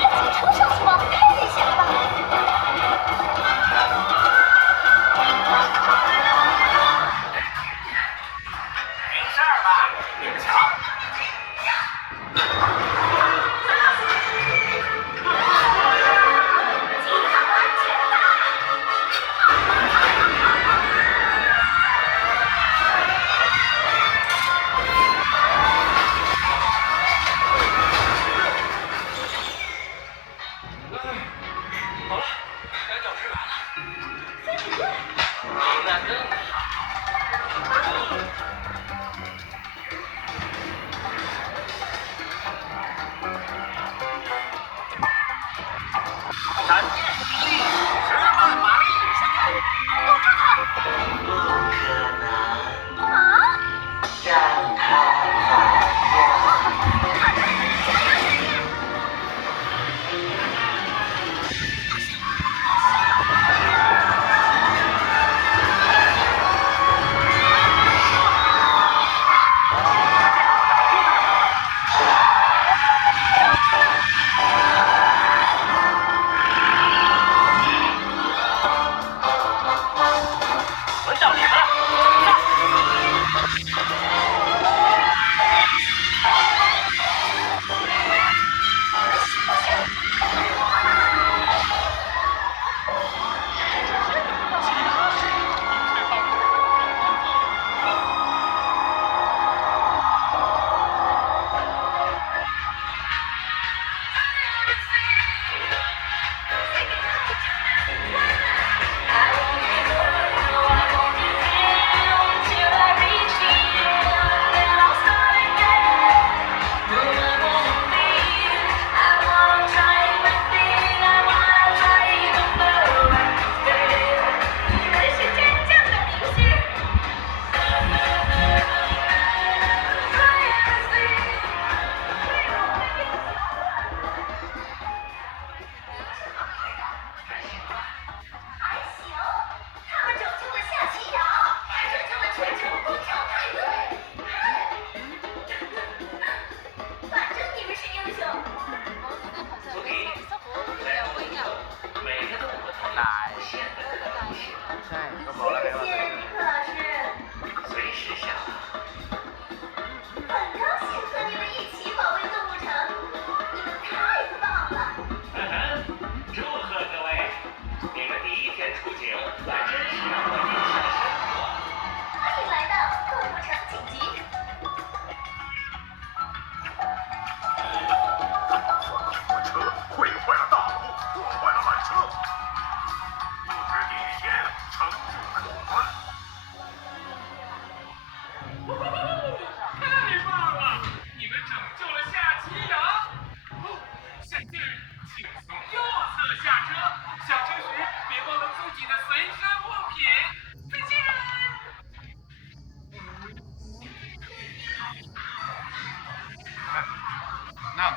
一起冲上去吗？太危险了吧！没事儿吧？你们瞧。好了，该教师来了。那更好。闪电霹雳，10万马力，躲住他！不可能，啊！让他跑掉。轮到你们了。还行，他们拯救了夏奇阳，还拯救了全球空调派对。反正你们是英雄。足皮，在动物中，每个动物都有无限的可能性。 ใช่ก็บอกแล้วไงว่า 谢谢尼克老师，随时想。很高兴和你们一起保卫动物城，你们太棒了！祝贺各位，你们第一天出警，还真是让我印象深刻。欢迎来到动物城警局。火车毁坏了道路，破坏了缆车，不知第一天惩治可观。太棒了！你们拯救了夏奇阳。哦，现在请从右侧下车，下车时别忘了自己的随身物品。再见。นั่ง